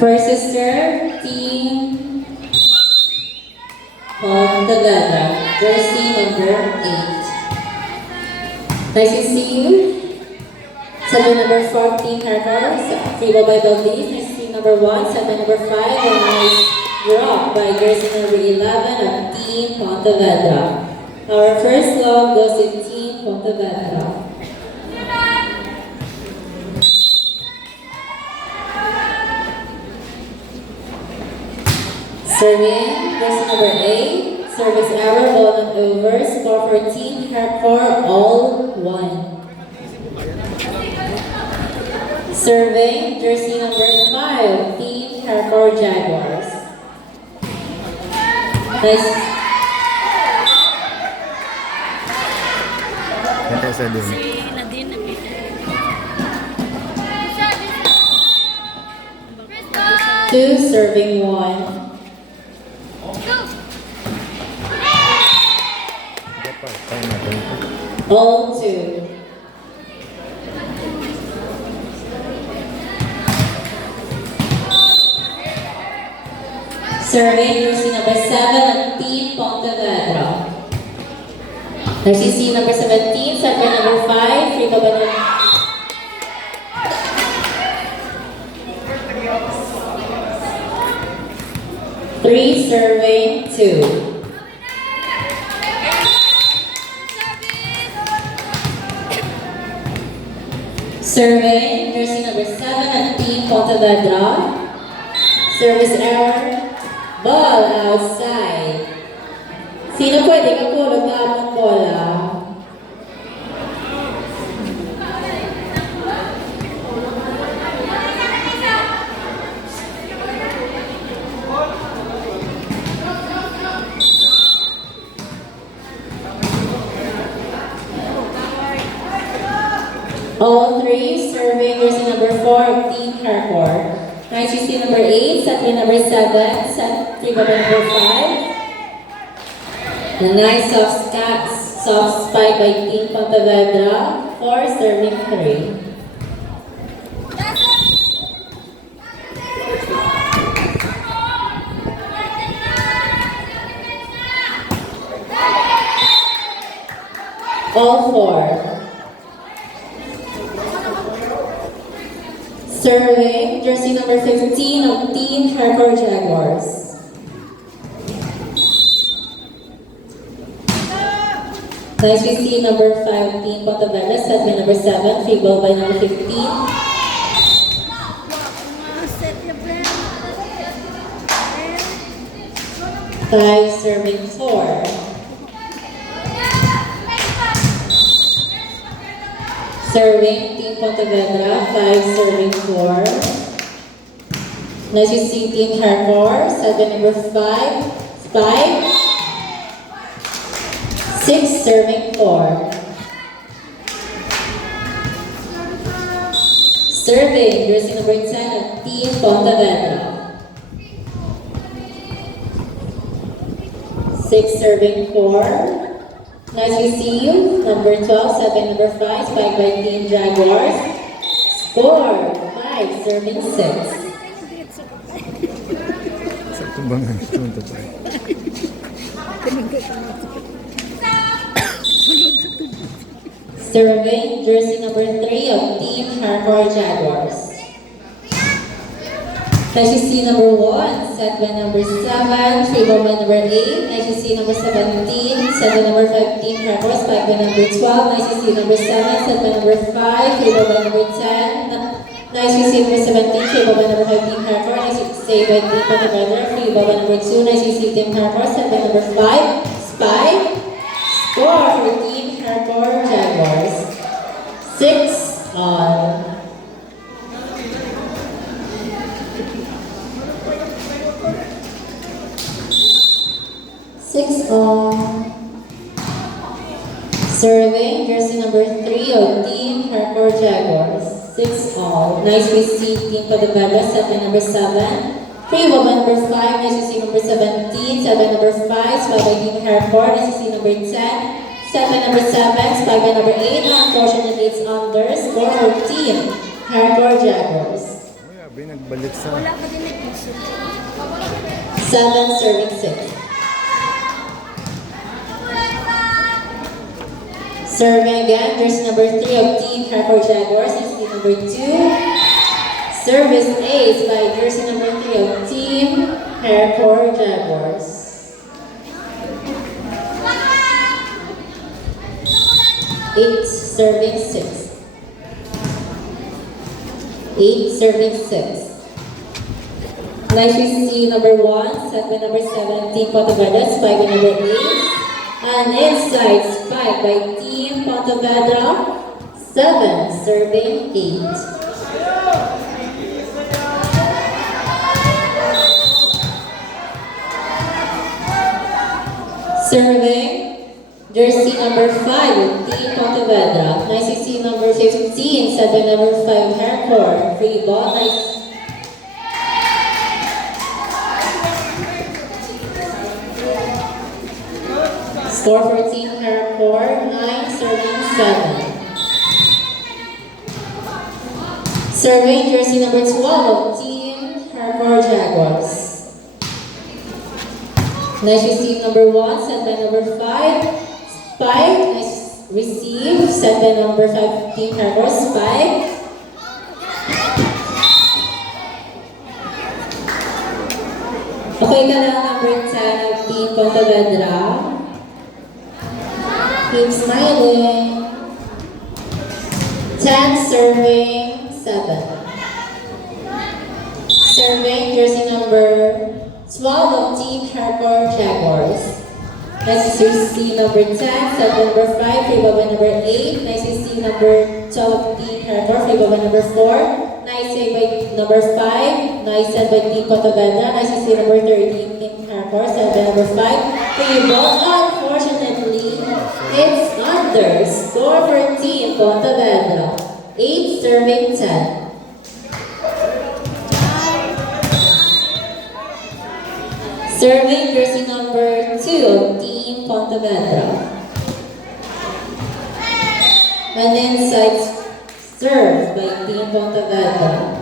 First sister, Team Pontevedra, jersey number 8. Nice to see you. Set number 14, Harper, free ball by Valdez. Nice to see number 1, set number 5, a nice drop by jersey number 11 of Team Pontevedra. Our first love goes to Team Pontevedra. Serving, jersey number 8, service error, ball not over, score for Team Harper, all 1. Serving, jersey number 5, Team Harper Jaguars. Nice. Nanti saya dulu. Two, serving 1. All 2. Serving jersey number 7 of Team Pontevedra. Jersey number 17, server number 5, free ball by number 3, serving 2. Serving, jersey number 7 of Team Pontevedra. Service error, ball outside. Sino pwede kapulot ka ng bola? All 3, serving jersey number 4 of Team Harper. Nice jersey number 8, set by number 7, set free by number 5. A nice soft spike by Team Pontevedra, 4, serving 3. All 4. Serving, jersey number 15 of Team Harper Jaguars. Nice to see number 5, Team Pontevedra, set by number 7, free ball by number 15. 5, serving 4. Serving, Team Pontevedra, 5, serving 4. Nice to see Team Harper, set by number 5. 6, serving 4. Serving, jersey number 10 of Team Pontevedra. 6, serving 4. Nice to see you. Number 12, set by number 5, spiked by Team Jaguars. Score, 5, serving 6. Sa tumbangan ito ito pa. Serving, jersey number 3 of Team Harper Jaguars. Nice to see number 1, set by number 7, free ball by number 8. Nice to see number 17, set by number 5, Team Harper, spike by number 12. Nice to see number 7, set by number 5, free ball by number 10. Nice to see number 17, free ball by number 5, Team Harper. Nice to see by Team Pontevedra, free ball by number 2. Nice to see Team Harper, set by number 5, spike. Score for Team Harper Jaguars. 6 all. Serving, jersey number 3 of Team Harper Jaguars. 6 all. Nice to see Team Pontevedra, set by number 7. Free ball by number 5. Nice to see number 17, set by number 5. Spike by Team Harper. Nice to see number 10. Set by number 7, spike by number 8. Unfortunately, it's under. Score for Team Harper Jaguars. Sabi, nagbalik sa... Wala pa din nag-isip. 7 serving 6. Serving again, jersey number 3 of Team Harcourt Jaguars, is team number 2. Service ace by jersey number 3 of Team Harcourt Jaguars. 8 serving 6. 8 serving 6. Nice receive number 1, set by number 7, Team Pontevedra, spike by number 8. An inside spike by Team Pontevedra, 7 serving 8. Serving, jersey number 5, Team Pontevedra. Nice receive number 15, set by number 5, Harcourt. Free ball, nice. Score for Team Harcourt, 9 serving 7. Serving, jersey number 12, Team Harcourt Jaguars. Nice receive number 1, set by number 5. Spike, nice receive, set by number 5, Team Harcourt. Spike. Okay ka lang number 10 of Team Pontevedra. Keep smiling. 10 serving 7. Serving, jersey number 12 of Team Harcourt Jaguars. Nice to see number 10, set number 5, free ball by number 8. Nice to see number 12 of Team Harcourt, free ball by number 4. Nice save by number 5. Nice set by Team Pontevedra. Nice to see number 13, Team Harcourt, set by number 5. Free ball, unfortunately, it's under. Score for Team Pontevedra. 8 serving 10. Serving, jersey number 2 of Team Pontevedra. An inside serve by Team Pontevedra.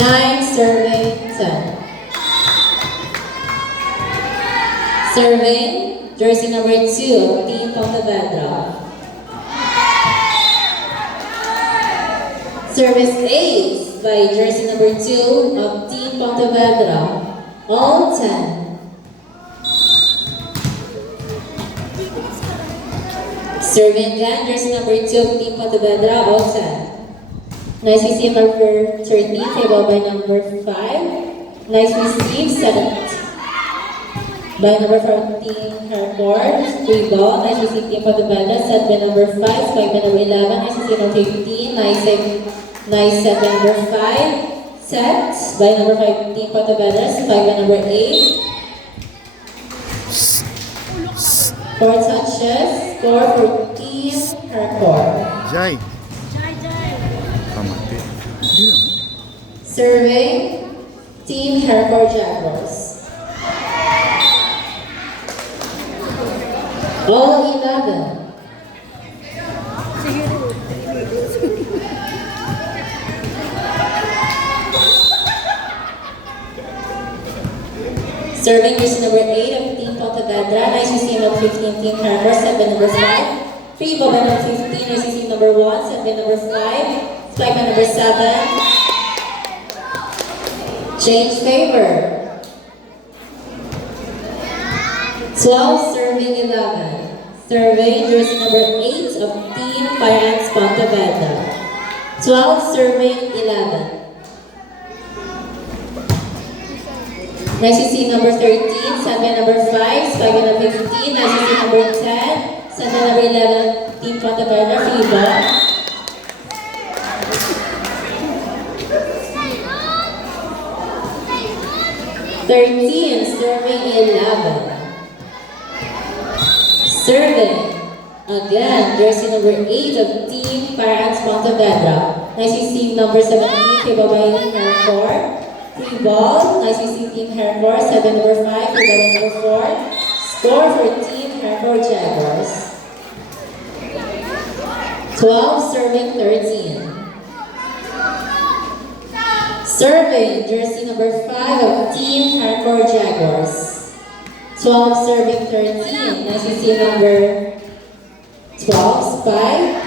9 serving 10. Serving, jersey number 2 of Team Pontevedra. Service ace by jersey number 2 of Team Pontevedra. All 10. Serving again, jersey number 2 of Team Pontevedra. All 10. Nice receive number 13, table by number 5. Nice receive, set by number 14, Harcourt. Free ball. Nice receive, Team Pontevedra. Set by number 5, spike by number 11. Nice receive number 15. Nice save. Nice set by number 5. Set by number 5, Team Pontevedra. Spike by number 8. 4 touches. Score for Team Harcourt. Jai! Jai, Jai. Pamati. Hindi lang mo. Serving, Team Harcourt Jaguars. All 11. Sige rin. Serving jersey number 8 of Team Pontevedra. Nice receive of 15, Team Harcourt. Set by number 5. Free ball by number 15. Nice receive number 1. Set by number 5. Spike by number 7. Change favor. 12 serving 11. Serving jersey number 8 of Team Fire Ants Pontevedra. 12 serving 11. Nice to see number 13, set by number 5, spike by number 15. Nice to see number 10, set by number 11, Team Pontevedra. Free ball. Serving 11. Serving again, jersey number 8 of Team Fire Ants Pontevedra. Nice to see number 17, table by Harcourt. Free ball. Nice to see Team Harcourt. Set by number 5, free ball by number 4. Score for Team Harcourt Jaguars. 12 serving 13. Serving jersey number 5 of Team Hardcore Jaguars. 12 serving 13. Nice to see number 12, Spy.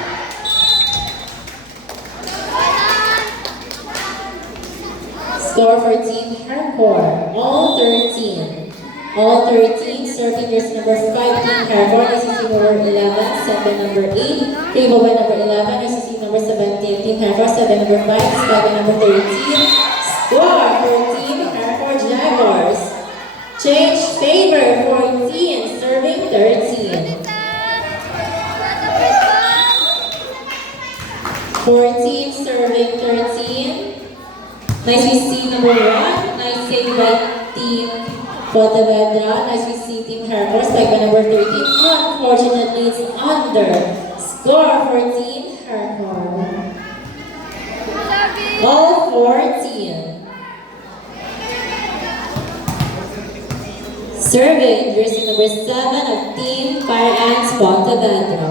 Score for Team Hardcore. All 13. All 13 serving jersey number 5 Team Hardcore. Nice to see number 11, set by number 8. Free ball by number 11. Nice to see number 17 Team Hardcore, set by number 5. Spy by number 13. Score for Team Hardcore Jaguars. Change favor 14, serving 13. 14, serving 13. Nice we see number 1. Nice save by Team Pontevedra. Nice we see Team Hardcore, spike by number 13. Unfortunately, it's under. Score for Team Hardcore. All 14. Serving jersey number 7 of Team Fire Ants Pontevedra.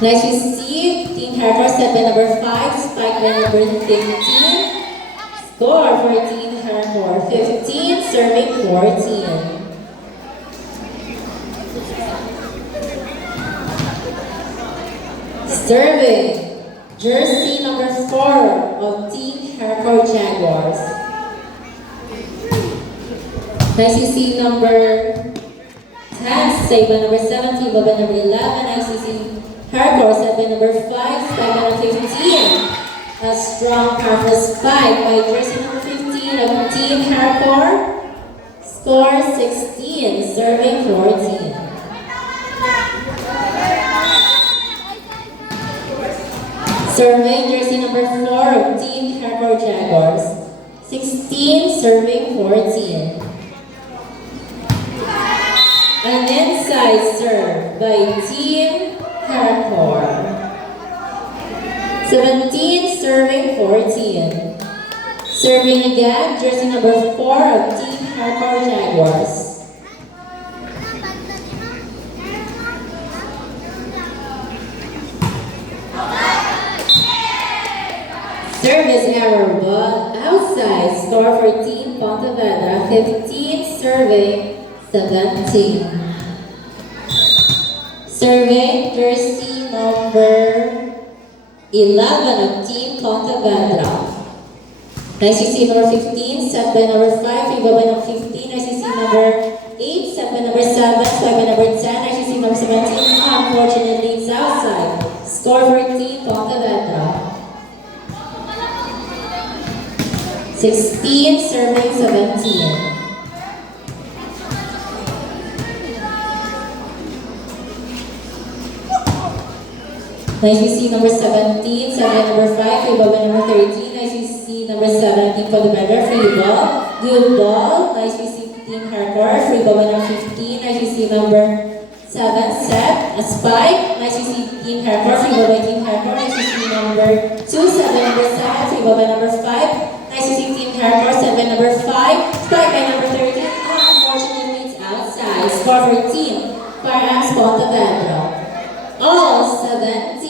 Nice to see Team Hardcore, set by number 5, spike by number 15. Score for Team Hardcore, 15, serving 14. Serving jersey number 4 of Team Hardcore Jaguars. Nice to see number 10, saved by number 17, but by number 11. Nice to see Hardcore, set by number 5, spike by number 15. A strong, powerful spike by jersey number 15 of Team Hardcore. Score 16, serving 14. Serving jersey number 4 of Team Hardcore Jaguars. 16, serving 14. An inside serve by Team Hardcore. 17, serving 14. Serving again, jersey number 4 of Team Hardcore Jaguars. Service error, but outside. Score for Team Pontevedra. 15, serving 17. Serving jersey number 11 of Team Pontevedra. Nice to see number 15, set by number 5, free ball by number 15. Nice to see number 8, set by number 7, spike by number 10. Nice to see number 17. Unfortunately, it's outside. Score for Team Pontevedra. 16, serving 17. Nice to see number 17, set by number 5, free ball by number 13. Nice to see number 17 for the better, free ball. Good ball. Nice to see Team Hardcore, free ball by number 15. Nice to see number 7, set, a spike. Nice to see Team Hardcore, free ball by Team Hardcore. Nice to see number 2, set by number 7, free ball by number 5. Nice to see Team Hardcore, set by number 5, spike by number 13. Unfortunately, it's outside. Score for Team Fire Ants Pontevedra. All 17.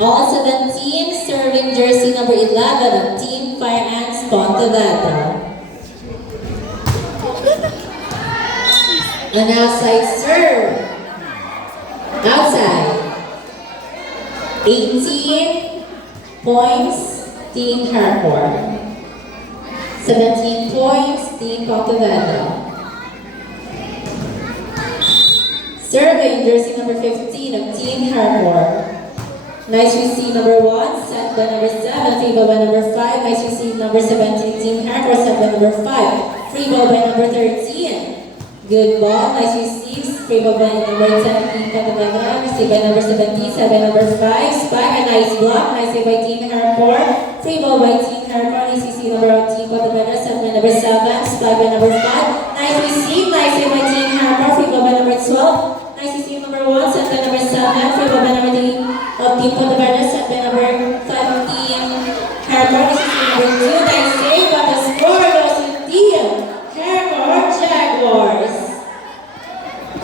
All 17, serving jersey number 11 of Team Fire Ants Pontevedra. An outside serve. Outside. 18 points, Team Hardcore. 17 points, Team Pontevedra. Serving jersey number 15 of Team Hardcore. Nice to see number 1, set by number 7, free ball by number 5. Nice to see number 17, Team Hardcore, set by number 5, free ball by number 13. Good ball, nice to see, free ball by number 10, Team Pontevedra, received by number 17, set by number 5, spike, a nice block, nice save by Team Hardcore, free ball by Team Hardcore, nice to see number of Team Pontevedra, set by number 7, spike by number 5, nice to see, nice save by Team Hardcore, free ball by number 12, nice to see number 1, set by number 7, free ball by number 3, of Team Pontevedra, set by number 5 Team Hardcore, nice to see number 2, nice save, but the score goes to Team Hardcore Jaguars.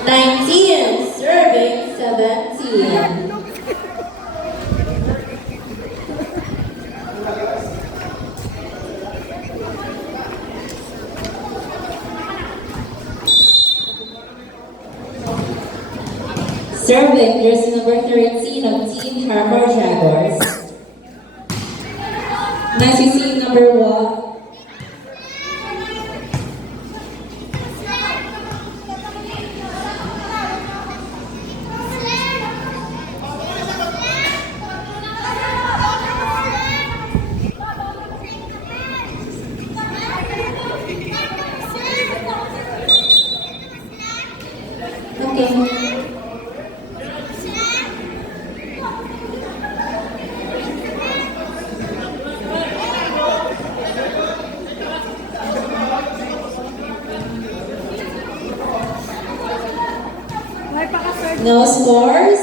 19, serving 17. Serving jersey number 13 of Team Harbour Jaguars. Nice to see you, number 1. Okay. May paka-third. No scores.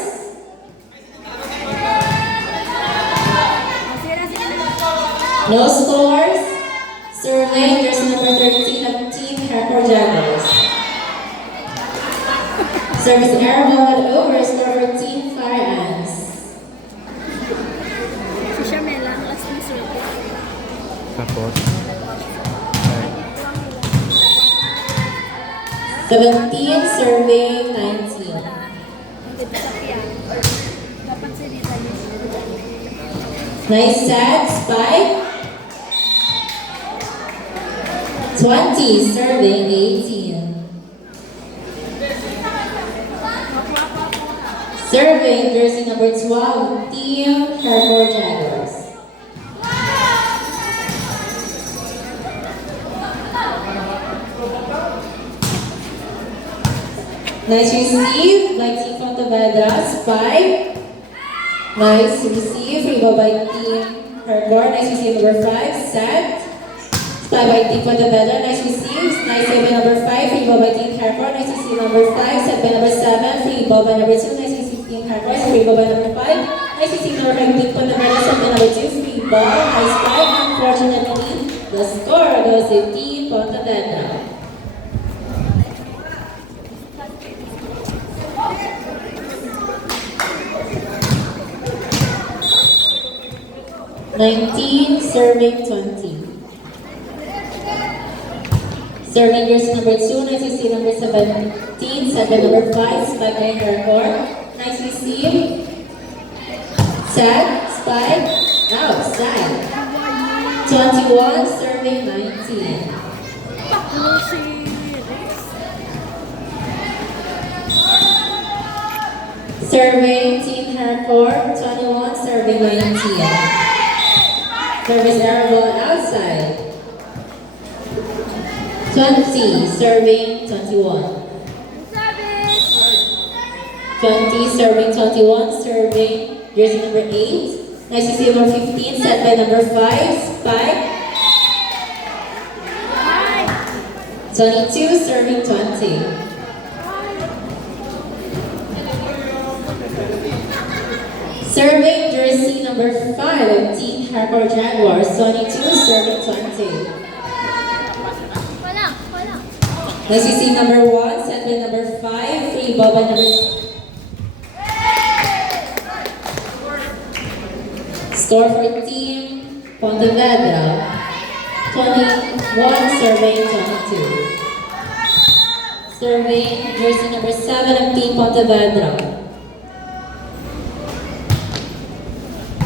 Sira. No scores. Survey jersey number 13 of Team Harbour Jaguars. Service air ball and over, score for Team Fire Ants. Si Shamela, ang last na survey. Tapos, 17, survey 19. Dito sa piya. Dapat sinita niyo. Nice set, spike. 20, survey 18. Survey jersey number 12, Team Harbour Jaguars. Nice receive by Team Pontevedra, spike. Nice receive, rebound by Team Harbour. Nice receive number 5, set. Spike by Team Pontevedra, nice receive. Nice save by number 5, rebound by Team Harbour. Nice receive number 5, set by number 7, rebound by number 2. Nice receive Team Harbour, rebound by number 5. Nice receive number 5, Team Pontevedra, set by number 2, rebound. Nice spike. Unfortunately, the score goes to Team Pontevedra. Serving 20. Serving jersey number 2, nice receive number 17, set by number 5, spike by Harbour. Nice receive. Set, spike, outside. 21, serving 19. Ano si Rex? Serving Team Harbour, 21, serving 19. Service air ball outside. 20, serving 21. 20, serving 21, serving jersey number 8. Nice to see number 15, set by number 5, spike. 22, serving 20. Serving jersey number 5 of Team Harbour Jaguars, 22, serving 20. Nice to see number 1, set by number 5, free ball by number Score for Team Pontevedra, 21, serving 22. Serving jersey number 7 of Team Pontevedra.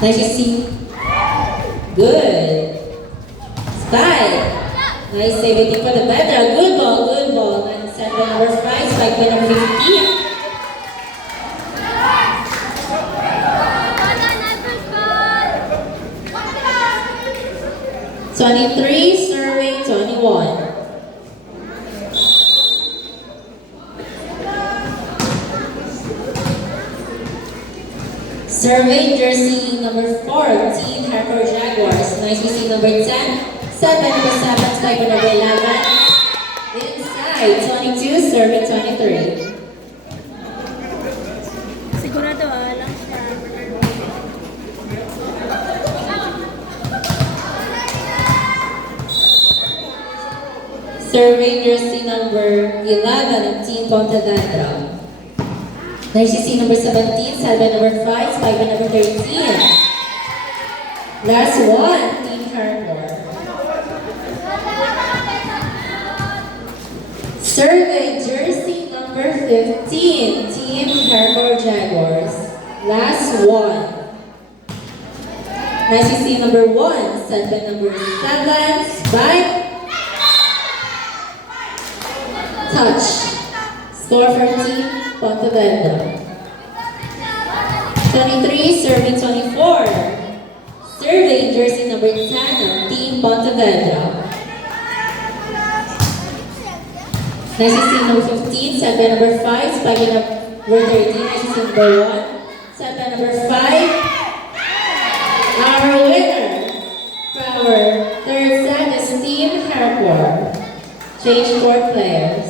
Nice to see. Good. Spike. Nice save by Team Pontevedra. Good ball. And set by number 5, spike by number 15. 23, serving 21. Serving jersey number 4, Team Harbour Jaguars. Nice to see number 10. Set by number 7, spike by number 11. Inside, 22, serving 23. Sigurado lang siya. Serving jersey number 11 of Team Pontevedra. Nice to see number 17, set by number 5, spike by number 13. Last one, Team Harbour. Serving jersey number 15, Team Harbour Jaguars. Last one. Nice to see number 1, set by number 7, spike. Touch. Score for Team Pontevedra. 23, serving 24. Serving jersey number 10 of Team Pontevedra. Nice to see number 15, set by number 5, spike by number 13. Nice to see number 1, set by number 5. Our winner for our third set is Team Harcourt. Change 4 players.